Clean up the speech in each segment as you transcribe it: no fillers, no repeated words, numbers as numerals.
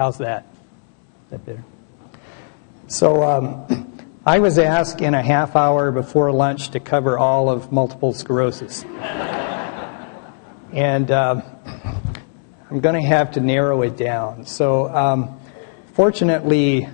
How's that? Is that better? So I was asked in a half hour before lunch to cover all of multiple sclerosis. And I'm going to have to narrow it down. So fortunately,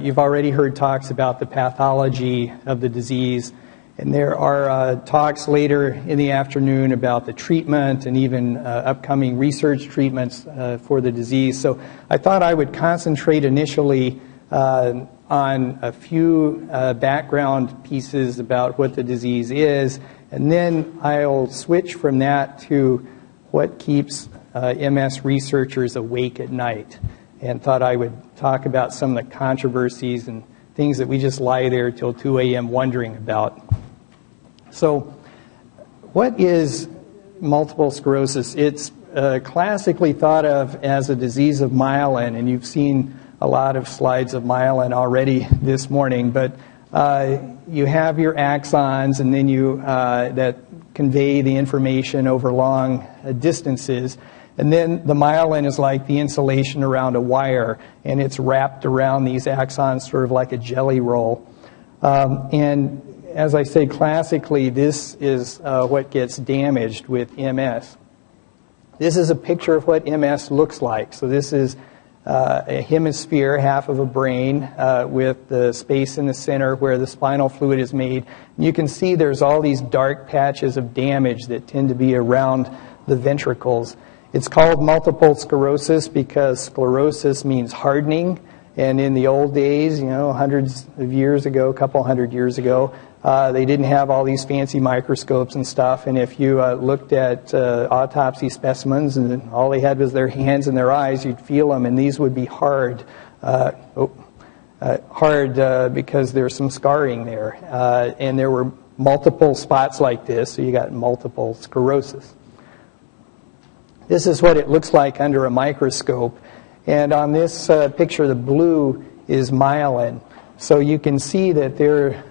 you've already heard talks about the pathology of the disease. And there are talks later in the afternoon about the treatment and even upcoming research treatments for the disease. So I thought I would concentrate initially on a few background pieces about what the disease is, and then I'll switch from that to what keeps MS researchers awake at night, and thought I would talk about some of the controversies and things that we just lie there till 2 a.m. wondering about. So what is multiple sclerosis? It's classically thought of as a disease of myelin, and you've seen a lot of slides of myelin already this morning, but you have your axons, and then you that convey the information over long distances. And then the myelin is like the insulation around a wire, and it's wrapped around these axons sort of like a jelly roll. And as I say, classically, this is what gets damaged with MS. This is a picture of what MS looks like. So this is a hemisphere, half of a brain, with the space in the center where the spinal fluid is made. And you can see there's all these dark patches of damage that tend to be around the ventricles. It's called multiple sclerosis because sclerosis means hardening. And in the old days, hundreds of years ago, a couple hundred years ago, they didn't have all these fancy microscopes and stuff. And if you looked at autopsy specimens and all they had was their hands and their eyes, you'd feel them, and these would be hard. Because there's some scarring there. And there were multiple spots like this, so you got multiple sclerosis. This is what it looks like under a microscope. And on this picture, the blue is myelin. So you can see that there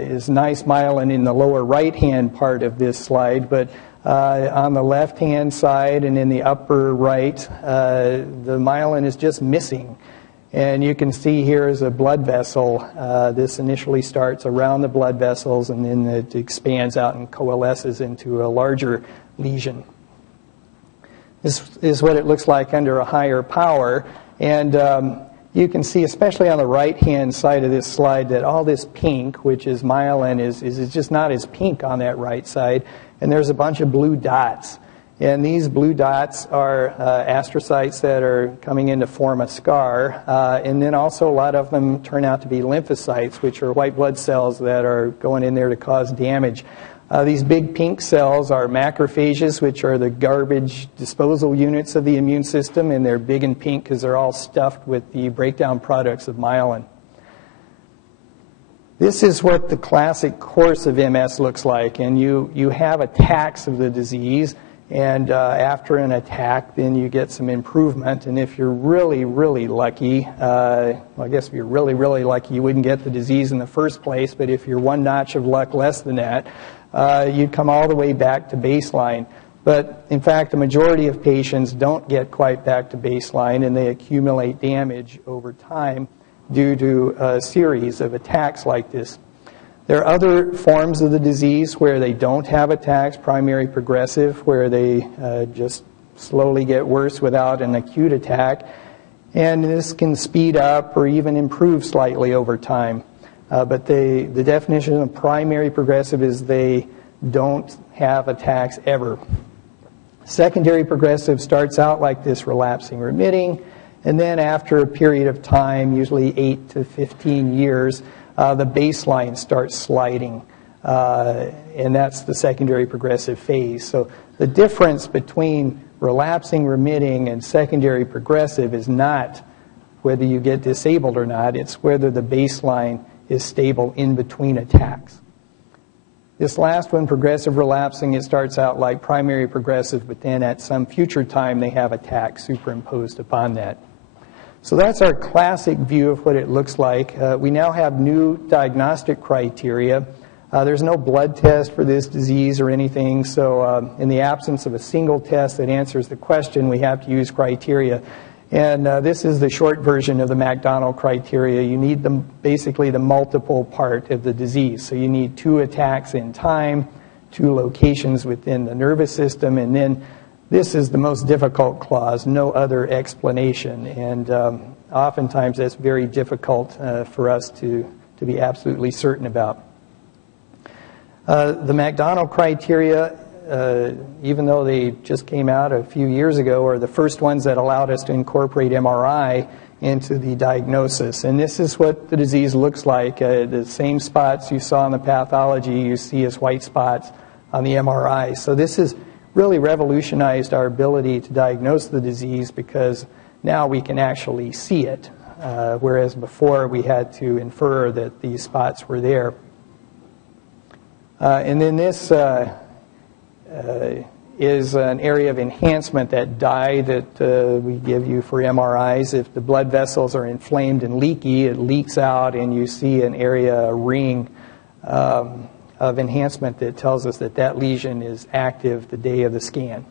is nice myelin in the lower right-hand part of this slide, but on the left-hand side and in the upper right, the myelin is just missing. And you can see here is a blood vessel. This initially starts around the blood vessels, and then it expands out and coalesces into a larger lesion. This is what it looks like under a higher power. And you can see, especially on the right-hand side of this slide, that all this pink, which is myelin, is just not as pink on that right side. And there's a bunch of blue dots. And these blue dots are astrocytes that are coming in to form a scar. And then also a lot of them turn out to be lymphocytes, which are white blood cells that are going in there to cause damage. These big pink cells are macrophages, which are the garbage disposal units of the immune system, and they're big and pink because they're all stuffed with the breakdown products of myelin. This is what the classic course of MS looks like, and you have attacks of the disease, and after an attack, then you get some improvement, and if you're really, really lucky, well, I guess if you're really, really lucky, you wouldn't get the disease in the first place, but if you're one notch of luck less than that, you'd come all the way back to baseline. But in fact, the majority of patients don't get quite back to baseline, and they accumulate damage over time due to a series of attacks like this. There are other forms of the disease where they don't have attacks, primary progressive, where they just slowly get worse without an acute attack. And this can speed up or even improve slightly over time. But the definition of primary progressive is they don't have attacks ever. Secondary progressive starts out like this, relapsing, remitting, and then after a period of time, usually 8 to 15 years, the baseline starts sliding, and that's the secondary progressive phase. So the difference between relapsing, remitting, and secondary progressive is not whether you get disabled or not, it's whether the baseline is stable in between attacks. This last one, progressive relapsing, it starts out like primary progressive, but then at some future time they have attacks superimposed upon that. So that's our classic view of what it looks like. We now have new diagnostic criteria. There's no blood test for this disease or anything, so in the absence of a single test that answers the question, we have to use criteria. And this is the short version of the McDonald criteria. You need basically the multiple part of the disease. So you need 2 attacks in time, 2 locations within the nervous system, and then this is the most difficult clause, no other explanation. And oftentimes that's very difficult for us to be absolutely certain about. The McDonald criteria, even though they just came out a few years ago, are the first ones that allowed us to incorporate MRI into the diagnosis. And this is what the disease looks like. The same spots you saw in the pathology you see as white spots on the MRI. So this has really revolutionized our ability to diagnose the disease, because now we can actually see it, whereas before we had to infer that these spots were there. And then this is an area of enhancement, that dye that we give you for MRIs. If the blood vessels are inflamed and leaky, it leaks out and you see an area, a ring of enhancement that tells us that that lesion is active the day of the scan.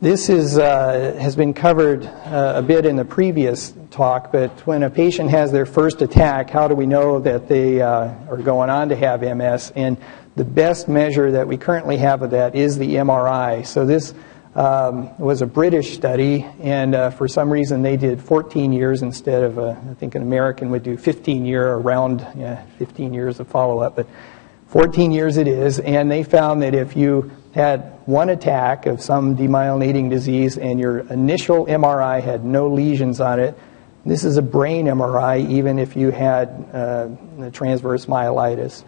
This has been covered a bit in the previous talk, but when a patient has their first attack, how do we know that they are going on to have MS? And the best measure that we currently have of that is the MRI. So this was a British study, and for some reason they did 14 years instead of, I think an American would do 15-year, around 15 years of follow-up, but 14 years it is, and they found that if you had one attack of some demyelinating disease and your initial MRI had no lesions on it, this is a brain MRI, even if you had the transverse myelitis,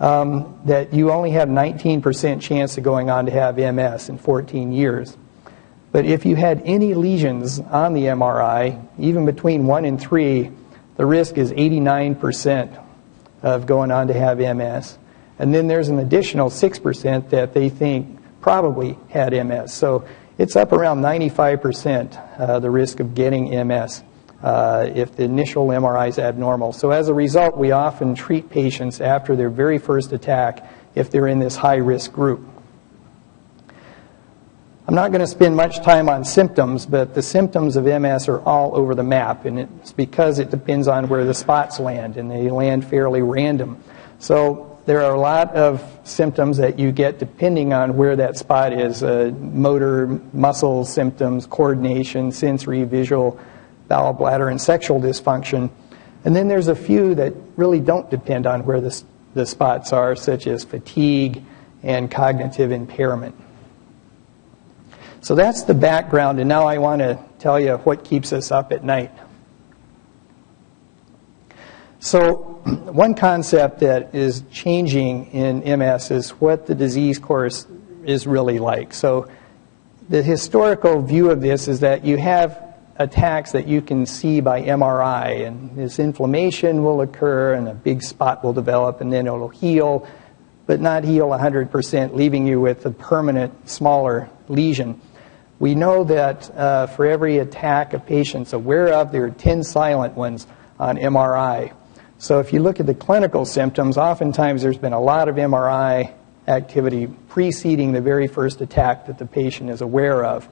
that you only have 19% chance of going on to have MS in 14 years. But if you had any lesions on the MRI, even between 1 and 3, the risk is 89% of going on to have MS. And then there's an additional 6% that they think probably had MS. So it's up around 95% the risk of getting MS if the initial MRI is abnormal. So as a result, we often treat patients after their very first attack if they're in this high-risk group. I'm not going to spend much time on symptoms, but the symptoms of MS are all over the map, and it's because it depends on where the spots land, and they land fairly random. So there are a lot of symptoms that you get depending on where that spot is, motor, muscle symptoms, coordination, sensory, visual, bowel, bladder, and sexual dysfunction. And then there's a few that really don't depend on where the spots are, such as fatigue and cognitive impairment. So that's the background, and now I want to tell you what keeps us up at night. So one concept that is changing in MS is what the disease course is really like. So the historical view of this is that you have attacks that you can see by MRI, and this inflammation will occur and a big spot will develop, and then it'll heal, but not heal 100%, leaving you with a permanent smaller lesion. We know that for every attack a patient's aware of, there are 10 silent ones on MRI. So if you look at the clinical symptoms, oftentimes there's been a lot of MRI activity preceding the very first attack that the patient is aware of.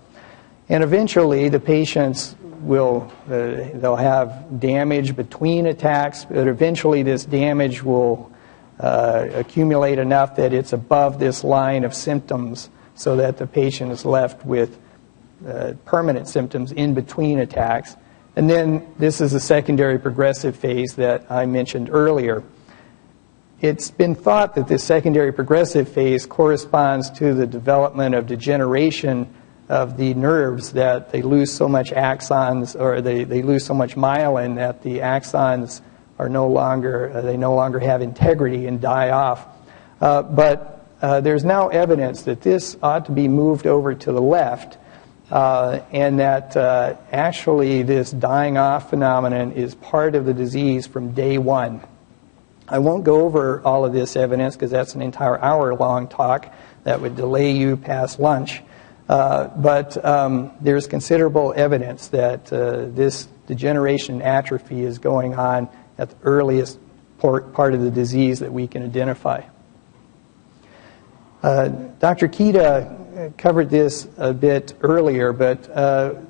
And eventually the patients will, they'll have damage between attacks, but eventually this damage will accumulate enough that it's above this line of symptoms so that the patient is left with permanent symptoms in between attacks. And then this is the secondary progressive phase that I mentioned earlier. It's been thought that this secondary progressive phase corresponds to the development of degeneration of the nerves, that they lose so much axons, or they lose so much myelin that the axons are no longer have integrity and die off. But there's now evidence that this ought to be moved over to the left, and that actually this dying off phenomenon is part of the disease from day one. I won't go over all of this evidence because that's an entire hour-long talk that would delay you past lunch. But there's considerable evidence that this degeneration atrophy is going on at the earliest part of the disease that we can identify. Dr. Kita covered this a bit earlier, but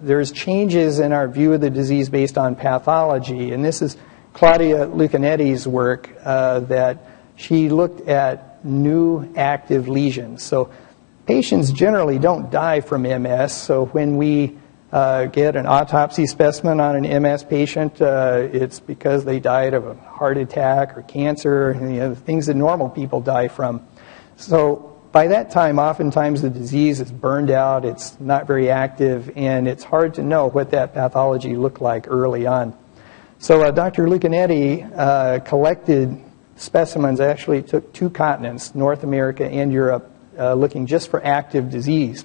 there's changes in our view of the disease based on pathology. And this is Claudia Lucanetti's work that she looked at new active lesions. So patients generally don't die from MS. So when we get an autopsy specimen on an MS patient, it's because they died of a heart attack or cancer, the things that normal people die from. So by that time, oftentimes the disease is burned out, it's not very active, and it's hard to know what that pathology looked like early on. So Dr. Lucanetti collected specimens, actually took 2 continents, North America and Europe, looking just for active disease.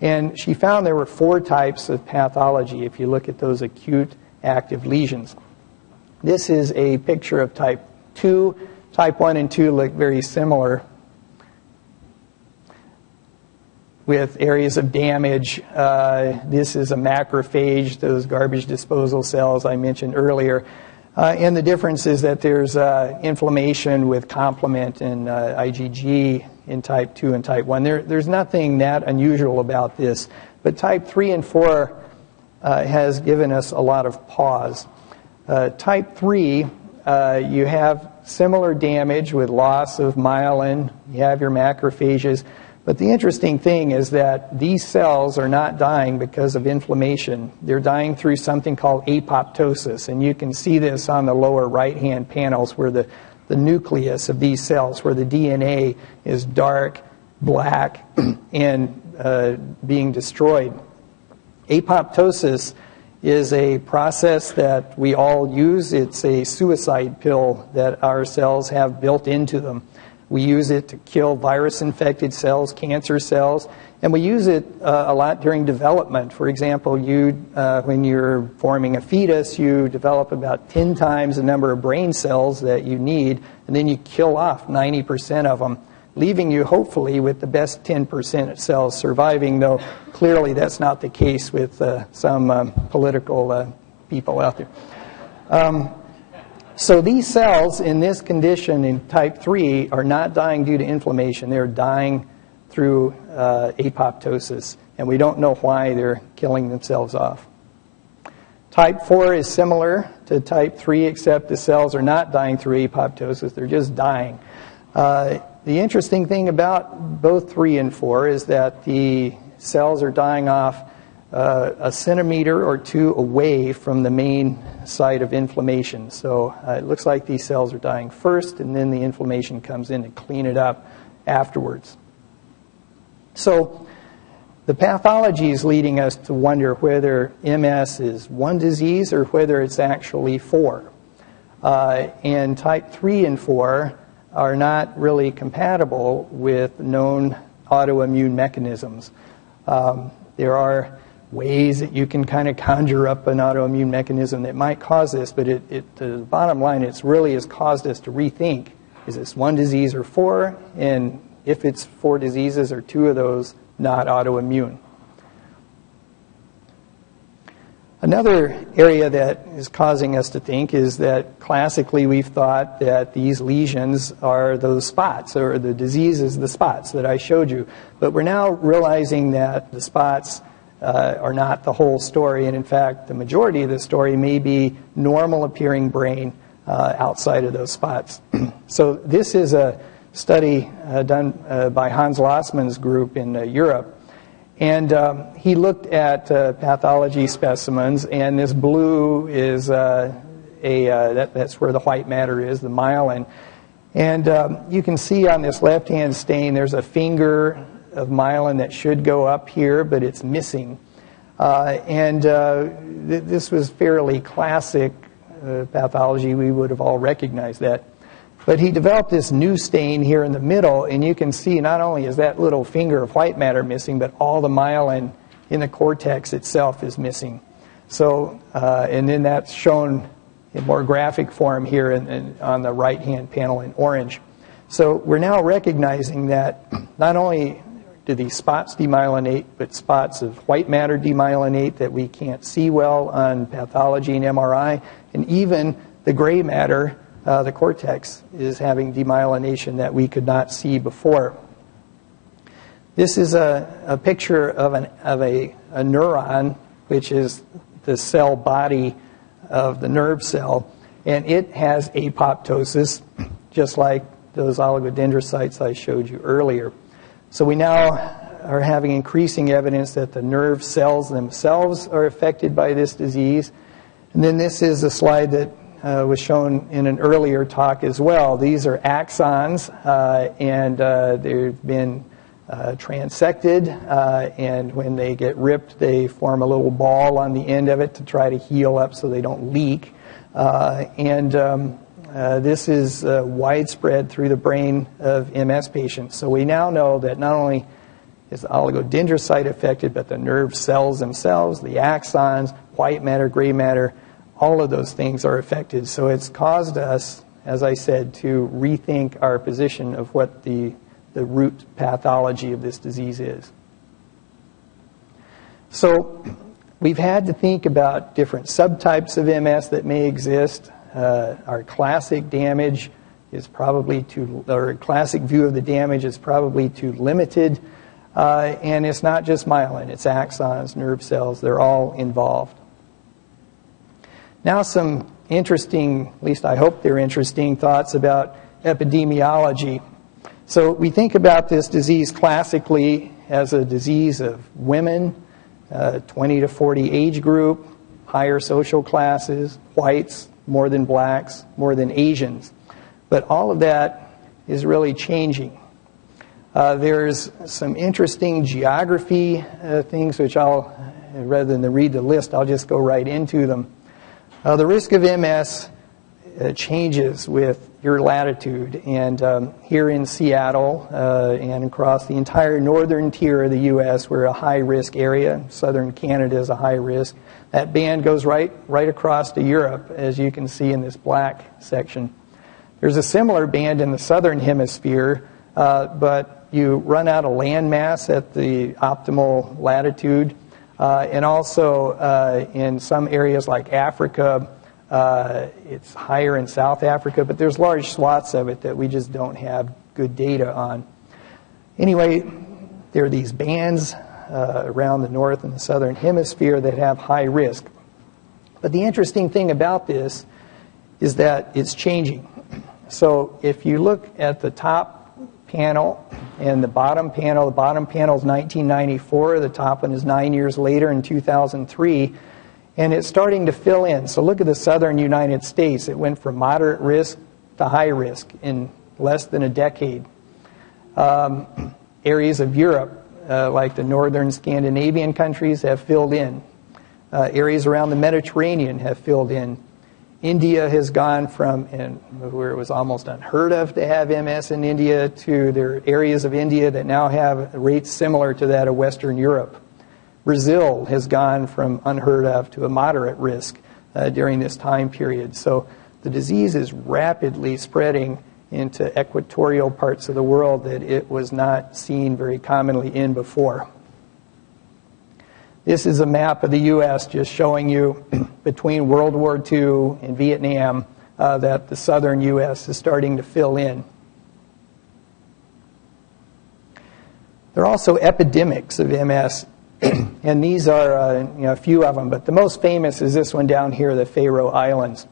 And she found there were 4 types of pathology if you look at those acute active lesions. This is a picture of type 2. Type 1 and 2 look very similar, with areas of damage. This is a macrophage, those garbage disposal cells I mentioned earlier. And the difference is that there's inflammation with complement and IgG in type 2 and type 1. There's nothing that unusual about this, but type 3 and 4 has given us a lot of pause. Type 3, you have similar damage with loss of myelin. You have your macrophages. But the interesting thing is that these cells are not dying because of inflammation. They're dying through something called apoptosis. And you can see this on the lower right-hand panels where the nucleus of these cells, where the DNA is dark, black, and being destroyed. Apoptosis is a process that we all use. It's a suicide pill that our cells have built into them. We use it to kill virus-infected cells, cancer cells, and we use it a lot during development. For example, when you're forming a fetus, you develop about 10 times the number of brain cells that you need, and then you kill off 90% of them, leaving you hopefully with the best 10% of cells surviving, though clearly that's not the case with some political people out there. So these cells in this condition in type 3 are not dying due to inflammation. They're dying through apoptosis, and we don't know why they're killing themselves off. Type 4 is similar to type 3, except the cells are not dying through apoptosis. They're just dying. The interesting thing about both 3 and 4 is that the cells are dying off a centimeter or 2 away from the main site of inflammation. So it looks like these cells are dying first, and then the inflammation comes in to clean it up afterwards. So the pathology is leading us to wonder whether MS is one disease or whether it's actually 4. And type 3 and 4 are not really compatible with known autoimmune mechanisms. There are ways that you can kind of conjure up an autoimmune mechanism that might cause this, but the bottom line, it's really has caused us to rethink, is this one disease or 4? And if it's 4 diseases, are 2 of those not autoimmune? Another area that is causing us to think is that classically we've thought that these lesions are those spots, or the disease is the spots that I showed you. But we're now realizing that the spots are not the whole story, and in fact the majority of the story may be normal appearing brain outside of those spots. So this is a study done by Hans Lossmann's group in Europe, and he looked at pathology specimens, and this blue is that's where the white matter is, the myelin. And you can see on this left-hand stain there's a finger of myelin that should go up here, but it's missing. This was fairly classic pathology. We would have all recognized that. But he developed this new stain here in the middle, and you can see not only is that little finger of white matter missing, but all the myelin in the cortex itself is missing. So, and then that's shown in more graphic form here on the right-hand panel in orange. So we're now recognizing that not only do these spots demyelinate, but spots of white matter demyelinate that we can't see well on pathology and MRI, and even the gray matter, the cortex, is having demyelination that we could not see before. This is a picture of a neuron, which is the cell body of the nerve cell, and it has apoptosis, just like those oligodendrocytes I showed you earlier. So we now are having increasing evidence that the nerve cells themselves are affected by this disease. And then this is a slide that was shown in an earlier talk as well. These are axons, and they've been transected, and when they get ripped, they form a little ball on the end of it to try to heal up so they don't leak. This is widespread through the brain of MS patients. So we now know that not only is the oligodendrocyte affected, but the nerve cells themselves, the axons, white matter, gray matter, all of those things are affected. So it's caused us, as I said, to rethink our position of what the root pathology of this disease is. So we've had to think about different subtypes of MS that may exist. Our classic damage is probably or classic view of the damage is probably too limited. And it's not just myelin, it's axons, nerve cells, they're all involved. Now some interesting, at least I hope they're interesting, thoughts about epidemiology. So we think about this disease classically as a disease of women, 20 to 40 age group, higher social classes, whites, more than blacks, more than Asians. But all of that is really changing. There's some interesting geography things which rather than read the list, I'll just go right into them. The risk of MS changes with your latitude, and here in Seattle and across the entire northern tier of the U.S., we're a high-risk area. Southern Canada is a high risk. That band goes right across to Europe, as you can see in this black section. There's a similar band in the southern hemisphere, but you run out of land mass at the optimal latitude, and also in some areas like Africa, it's higher in South Africa, but there's large swaths of it that we just don't have good data on. Anyway, there are these bands around the north and the southern hemisphere that have high risk. But the interesting thing about this is that it's changing. So if you look at the top panel and the bottom panel is 1994, the top one is 9 years later in 2003, and it's starting to fill in. So look at the southern United States. It went from moderate risk to high risk in less than a decade. Areas of Europe, like the northern Scandinavian countries, have filled in. Areas around the Mediterranean have filled in. India has gone from where it was almost unheard of to have MS in India to there are areas of India that now have rates similar to that of Western Europe. Brazil has gone from unheard of to a moderate risk during this time period. So the disease is rapidly spreading into equatorial parts of the world that it was not seen very commonly in before. This is a map of the U.S. just showing you between World War II and Vietnam that the southern U.S. is starting to fill in. There are also epidemics of MS, and these are a few of them, but the most famous is this one down here, the Faroe Islands.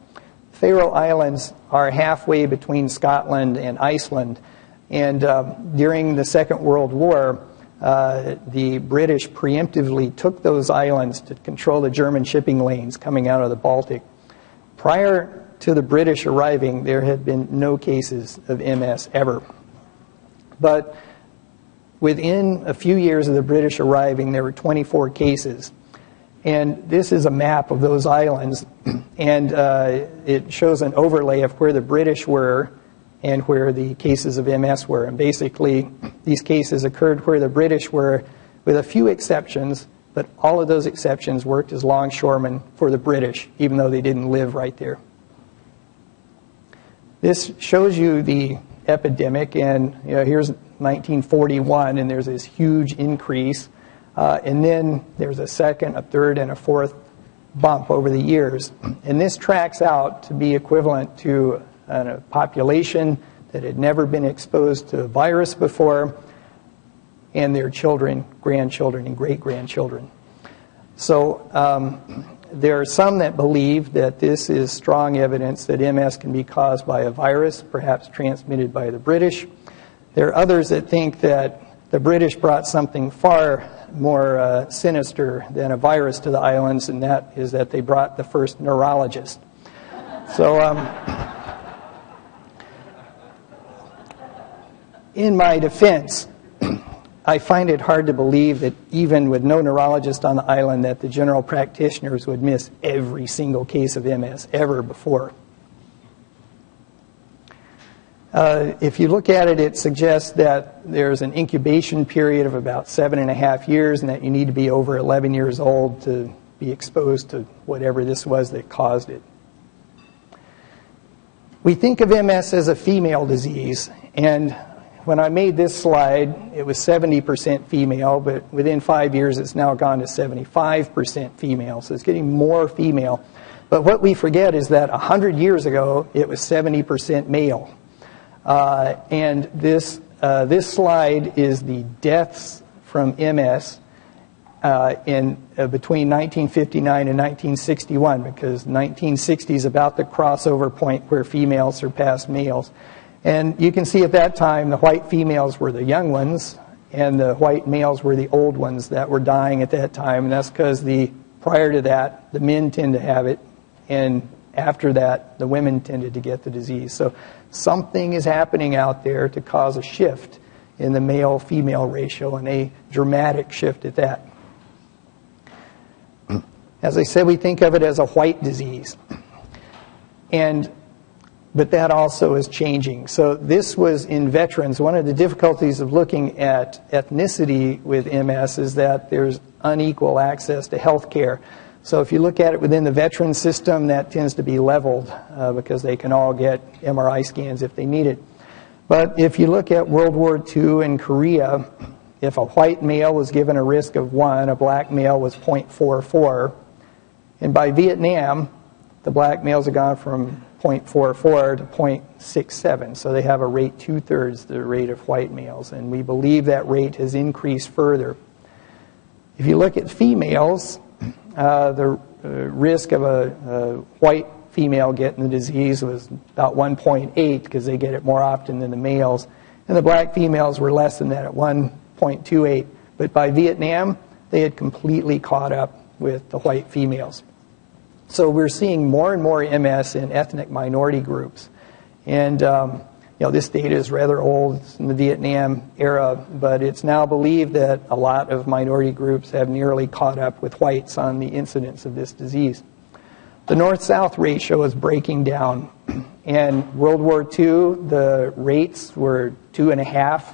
Faroe Islands are halfway between Scotland and Iceland, and during the Second World War, the British preemptively took those islands to control the German shipping lanes coming out of the Baltic. Prior to the British arriving, there had been no cases of MS ever. But within a few years of the British arriving, there were 24 cases. And this is a map of those islands, and it shows an overlay of where the British were and where the cases of MS were. And basically, these cases occurred where the British were, with a few exceptions, but all of those exceptions worked as longshoremen for the British, even though they didn't live right there. This shows you the epidemic, and here's 1941, and there's this huge increase. And then there's a second, a third, and a fourth bump over the years. And this tracks out to be equivalent to a population that had never been exposed to a virus before, and their children, grandchildren, and great-grandchildren. So there are some that believe that this is strong evidence that MS can be caused by a virus, perhaps transmitted by the British. There are others that think that the British brought something far more sinister than a virus to the islands, and that is that they brought the first neurologist. So in my defense, I find it hard to believe that even with no neurologist on the island that the general practitioners would miss every single case of MS ever before. If you look at it, it suggests that there's an incubation period of about 7.5 years and that you need to be over 11 years old to be exposed to whatever this was that caused it. We think of MS as a female disease, and when I made this slide, it was 70% female, but within 5 years it's now gone to 75% female, so it's getting more female. But what we forget is that 100 years ago it was 70% male. And this slide is the deaths from MS between 1959 and 1961, because 1960 is about the crossover point where females surpassed males. And you can see at that time the white females were the young ones and the white males were the old ones that were dying at that time. And that's because prior to that, the men tend to have it, and after that, the women tended to get the disease. So something is happening out there to cause a shift in the male-female ratio, and a dramatic shift at that. As I said, we think of it as a white disease. But that also is changing. So this was in veterans. One of the difficulties of looking at ethnicity with MS is that there's unequal access to health care. So if you look at it within the veteran system, that tends to be leveled because they can all get MRI scans if they need it. But if you look at World War II in Korea, if a white male was given a risk of 1, a black male was 0.44. And by Vietnam, the black males have gone from 0.44 to 0.67. So they have a rate 2/3 the rate of white males. And we believe that rate has increased further. If you look at females, the risk of a white female getting the disease was about 1.8 because they get it more often than the males. And the black females were less than that at 1.28. But by Vietnam, they had completely caught up with the white females. So we're seeing more and more MS in ethnic minority groups. And this data is rather old. It's in the Vietnam era, but it's now believed that a lot of minority groups have nearly caught up with whites on the incidence of this disease. The north-south ratio is breaking down. In World War II, the rates were 2.5.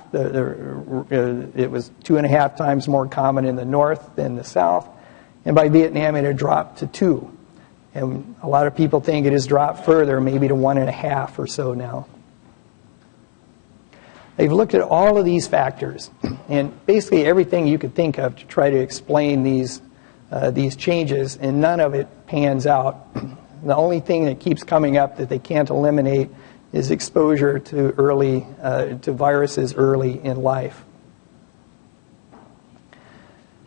It was 2.5 times more common in the north than the south. And by Vietnam, it had dropped to 2. And a lot of people think it has dropped further, maybe to 1.5 or so now. They've looked at all of these factors and basically everything you could think of to try to explain these changes, and none of it pans out. The only thing that keeps coming up that they can't eliminate is exposure to viruses early in life.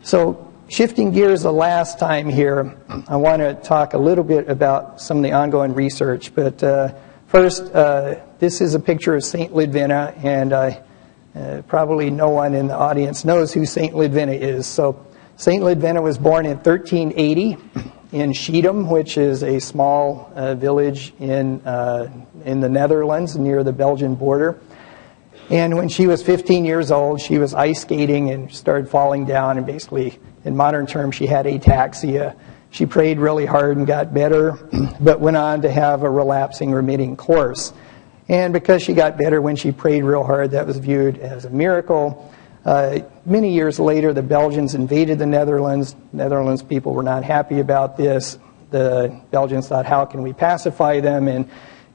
So shifting gears the last time here, I want to talk a little bit about some of the ongoing research. But first, this is a picture of St. Ludvina, and probably no one in the audience knows who St. Ludvina is. So St. Ludvina was born in 1380 in Schiedam, which is a small village in the Netherlands near the Belgian border. And when she was 15 years old, she was ice skating and started falling down, and basically, in modern terms, she had ataxia. She prayed really hard and got better, but went on to have a relapsing, remitting course. And because she got better when she prayed real hard, that was viewed as a miracle. Many years later, the Belgians invaded the Netherlands. Netherlands people were not happy about this. The Belgians thought, how can we pacify them?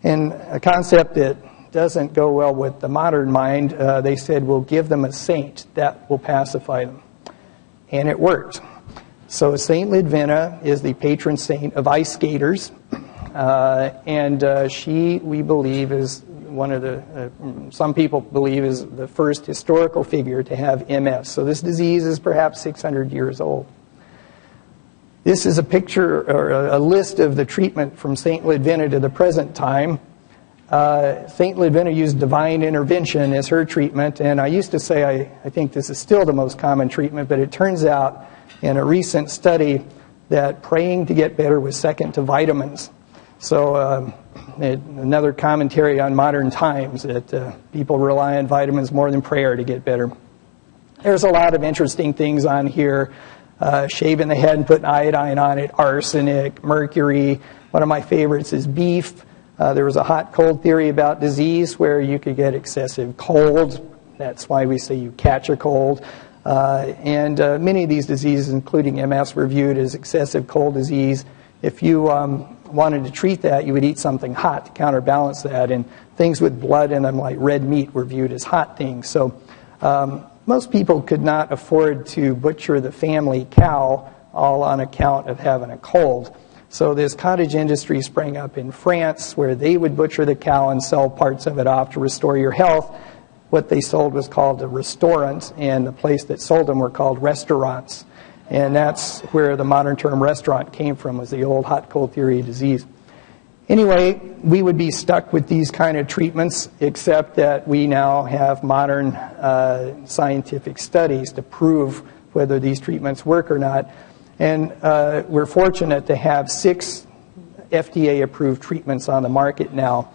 And a concept that doesn't go well with the modern mind, they said, we'll give them a saint that will pacify them. And it worked. So St. Ludvina is the patron saint of ice skaters. And she, we believe, is one of the, some people believe is the first historical figure to have MS. So this disease is perhaps 600 years old. This is a picture or a list of the treatment from St. Ludvina to the present time. St. Ludvina used divine intervention as her treatment, and I used to say I think this is still the most common treatment, but it turns out in a recent study that praying to get better was second to vitamins. So another commentary on modern times, that people rely on vitamins more than prayer to get better. There's a lot of interesting things on here. Shaving the head and putting iodine on it, arsenic, mercury. One of my favorites is beef. There was a hot-cold theory about disease where you could get excessive cold. That's why we say you catch a cold. And many of these diseases, including MS, were viewed as excessive cold disease. If you wanted to treat that, you would eat something hot to counterbalance that. And things with blood in them, like red meat, were viewed as hot things. So most people could not afford to butcher the family cow, all on account of having a cold. So this cottage industry sprang up in France, where they would butcher the cow and sell parts of it off to restore your health. What they sold was called a restaurant, and the place that sold them were called restaurants. And that's where the modern term restaurant came from, was the old hot-cold theory of disease. Anyway, we would be stuck with these kind of treatments, except that we now have modern scientific studies to prove whether these treatments work or not. And we're fortunate to have 6 FDA-approved treatments on the market now.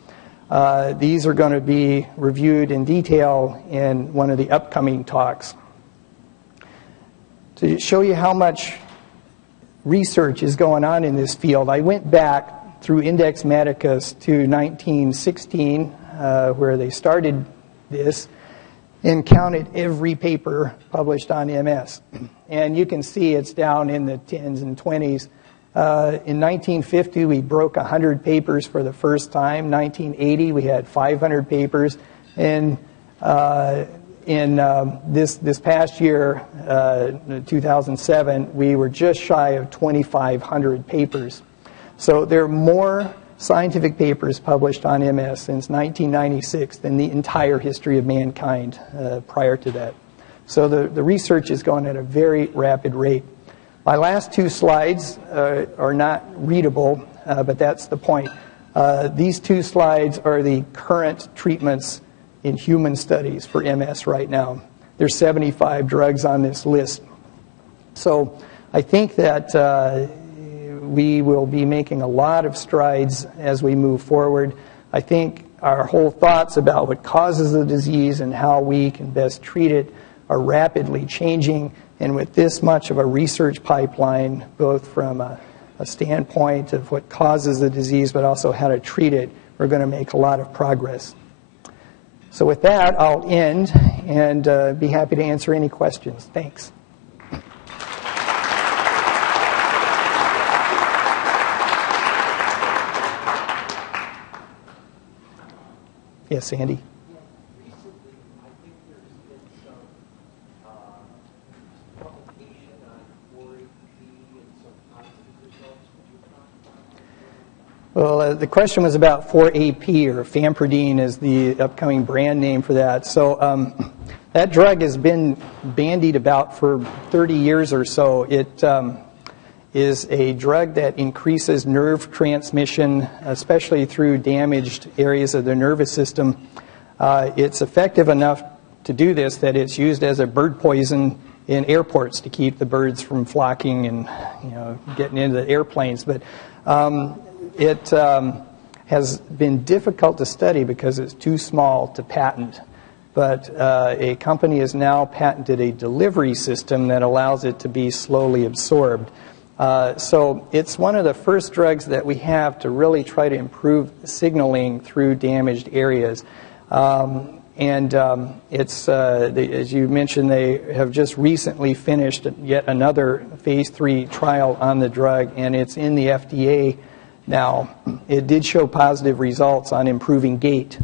These are going to be reviewed in detail in one of the upcoming talks. To show you how much research is going on in this field, I went back through Index Medicus to 1916, where they started this, and counted every paper published on MS. And you can see it's down in the 10s and 20s. In 1950, we broke 100 papers for the first time. 1980, we had 500 papers. And in this past year, 2007, we were just shy of 2,500 papers. So there are more scientific papers published on MS since 1996 than the entire history of mankind prior to that. So the research is going at a very rapid rate. My last 2 slides are not readable, but that's the point. These 2 slides are the current treatments in human studies for MS right now. There's 75 drugs on this list. So I think that we will be making a lot of strides as we move forward. I think our whole thoughts about what causes the disease and how we can best treat it are rapidly changing. And with this much of a research pipeline, both from a standpoint of what causes the disease, but also how to treat it, we're going to make a lot of progress. So with that, I'll end and be happy to answer any questions. Thanks. Yes, Andy? Recently, I think there's been some publication on 4-AP and some positive results. Could you talk about that? Well, the question was about 4-AP, or Fampridine is the upcoming brand name for that. So that drug has been bandied about for 30 years or so. It is a drug that increases nerve transmission, especially through damaged areas of the nervous system. It's effective enough to do this that it's used as a bird poison in airports to keep the birds from flocking and getting into the airplanes. But it has been difficult to study because it's too small to patent. But a company has now patented a delivery system that allows it to be slowly absorbed. So it's one of the first drugs that we have to really try to improve signaling through damaged areas. It's, as you mentioned, they have just recently finished yet another phase 3 trial on the drug, and it's in the FDA now. It did show positive results on improving gait.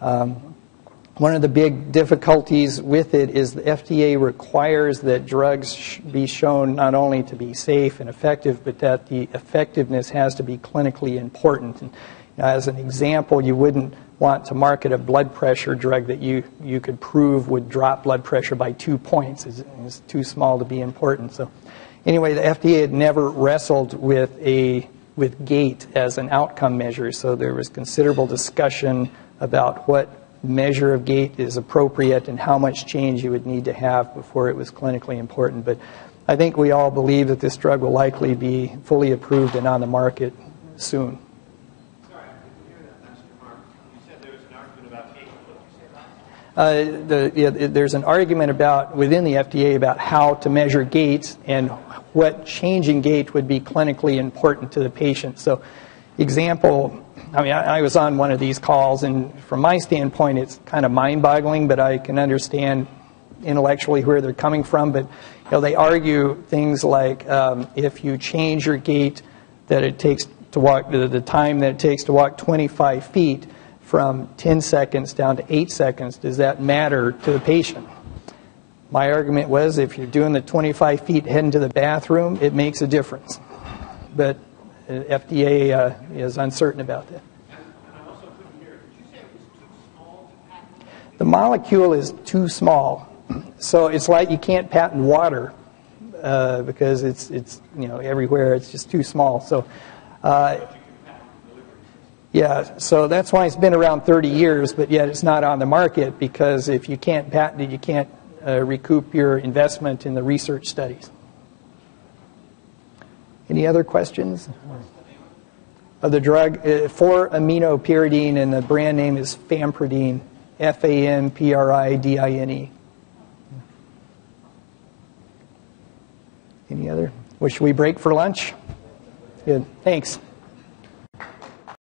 One of the big difficulties with it is the FDA requires that drugs be shown not only to be safe and effective, but that the effectiveness has to be clinically important. Now, as an example, you wouldn't want to market a blood pressure drug that you could prove would drop blood pressure by 2 points. It's too small to be important. So anyway, the FDA had never wrestled with gait as an outcome measure, so there was considerable discussion about what measure of gait is appropriate and how much change you would need to have before it was clinically important. But I think we all believe that this drug will likely be fully approved and on the market soon. Sorry, I couldn't hear that last remark. You said there was an argument about gait. What did you say about it? There's an argument within the FDA about how to measure gait and what change in gait would be clinically important to the patient. So, example, I was on one of these calls, and from my standpoint, it's kind of mind-boggling, but I can understand intellectually where they're coming from. But they argue things like if you change your gait, that it takes to walk, the time that it takes to walk 25 feet from 10 seconds down to 8 seconds, does that matter to the patient? My argument was if you're doing the 25 feet heading to the bathroom, it makes a difference. But FDA is uncertain about that. And I also couldn't hear it. Did you say it was too small to patent? The molecule is too small. So it's like you can't patent water because it's everywhere. It's just too small. So yeah, so that's why it's been around 30 years, but yet it's not on the market, because if you can't patent it, you can't recoup your investment in the research studies. Any other questions? Of the drug, 4-aminopyridine, and the brand name is Fampridine, Fampridine. Any other? Well, should we break for lunch? Good, thanks.